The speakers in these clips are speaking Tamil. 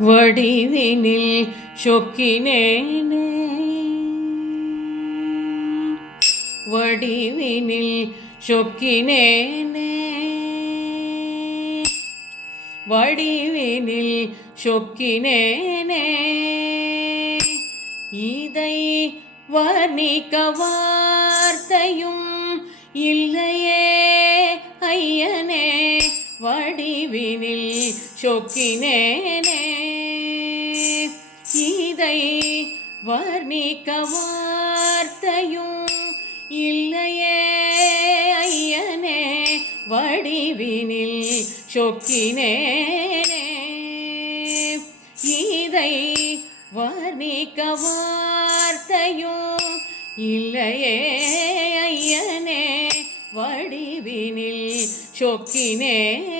வடிவினில் சொக்கினேனே. வடிவினில் சொக்கினேனே. வடிவினில் சொக்கினேனே. இதை வர்ணிக்க வார்த்தையும் இல்லையே ஐயனே. வடிவினில் சொக்கினேனே. வர்ணிக்க வார்த்தையும் இல்லையே ஐயனே வடிவினில் சொக்கினேனே. இதை வர்ணிக்க வார்த்தையும் இல்லையே ஐயனே வடிவினில் சொக்கினேனே.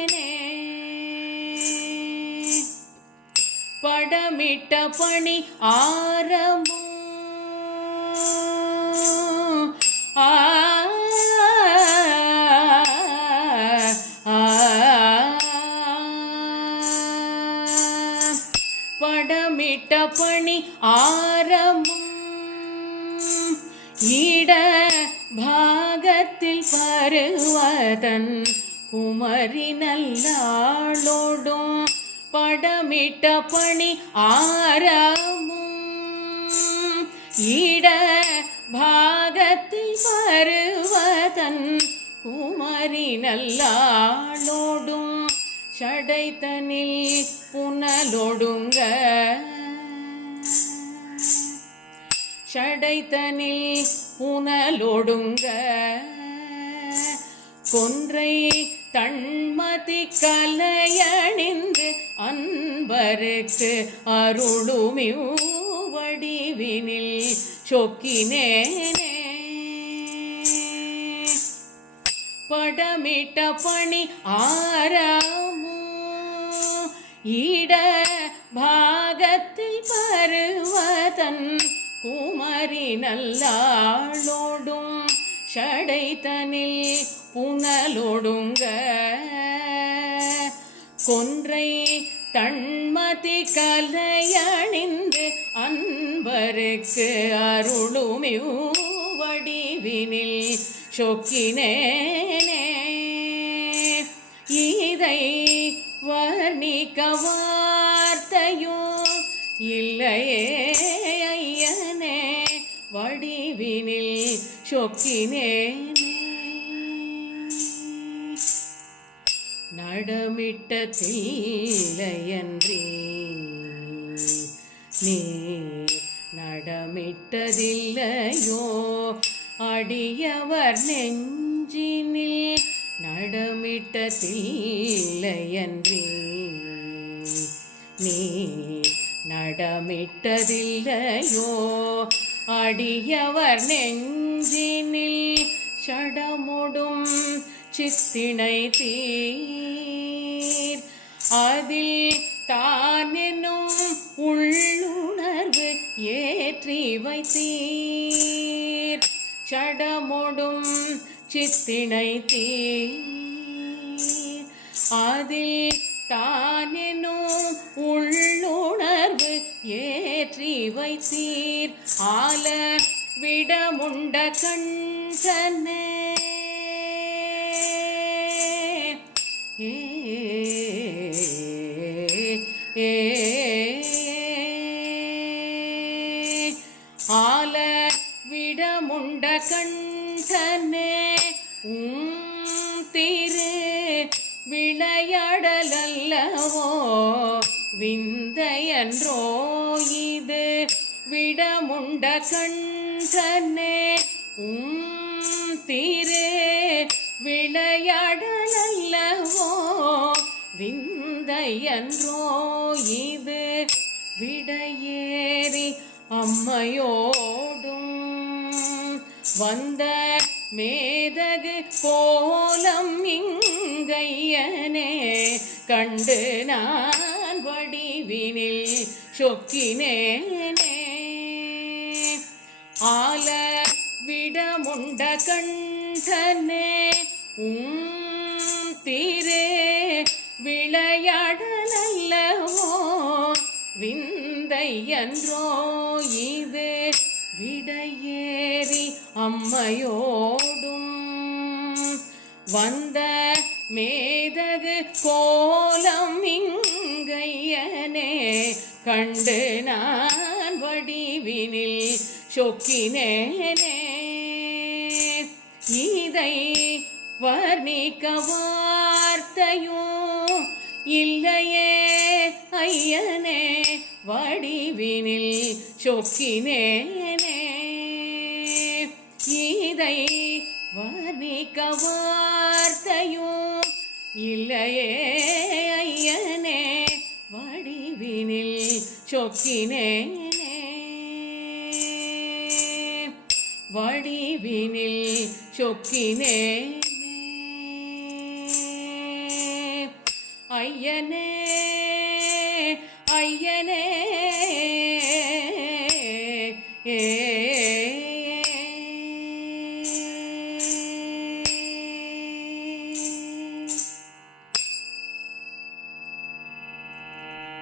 படமிட்ட பணி ஆரம்பம் படமிட்ட பணி ஆரம்பம் ஈட பாகத்தில் பருவதன் குமரி நல்லாளோடும் படமிட்ட பணி ஆரமும். இட பாகத்தில் வருவதன் குமரி நல்லாளோடும். சடைத்தனில் புனலொடுங்க. சடைத்தனில் புனலொடுங்க. கொன்றை தன்மதி கலையணிந்து அன்பருக்கு அருளுமியூ வடிவினில் சொக்கினேனே. படமிட்ட பணி ஆரமோ ஈட பாகத்தில் பருவதன் குமரி நல்லாளோடும் ஷடைத்தனில் புனலொடுங்க. கொன்றை தன்மதி கலையணிந்து அன்பருக்கு அருளுமியூவடிவினில் சொக்கினேனே. இதை வர்ணிக்க வார்த்தையோ இல்லையே ஐயனே. வடிவினில் சொக்கினேன். நடமிட்ட தில்லையன்றி. நீ நடமிட்டதில்லையோ? அடியவர் நெஞ்சினில் நடமிட்ட தில்லையன்றி. நீ நடமிட்டதில்லையோ? அடியவர் நெஞ்சினில் சடமுடும் சித்தினை தீர் அதில் தானெனும் உள்ளுணர்வு ஏற்றி வைத்தீர். சடமுடும் சித்தினை தீர் அதில் தானெனும் உள்ளுணர்வு ஏற்றி வைத்தீர். ஆல விடமுண்ட கண்டனே விடமுண்ட கண்டனே உம் திரு விளையாடலல்லவோ விந்தையன்றோ இது விடமுண்ட கண்டனே உம் திரு விளையாடலல்லவோ விந்தையன்றோ இது விடையேறி அம்மையோடு வந்த மேதகு கோலம் இங்கையனே கண்டு நான் வடிவினில் சொக்கினேனே. ஆல விடமுண்ட கண்டனே உம் தீரே விளையாடலல்லவோ விந்தை விந்தையன்றோ இது விடையே அம்மையோடும் வந்த மேதகு கோலம் இங்கையனே கண்டு நான் வடிவினில் சொக்கினேனே. இதை வர்ணிக்க வார்த்தையும் இல்லையே ஐயனே வடிவினில் சொக்கினேன். தக்க வார்த்தையும் இல்லையே ஐயனே வடிவினில் சொக்கினேனே. வடிவினில் சொக்கினே ஐயனே ஐயனே. ஏ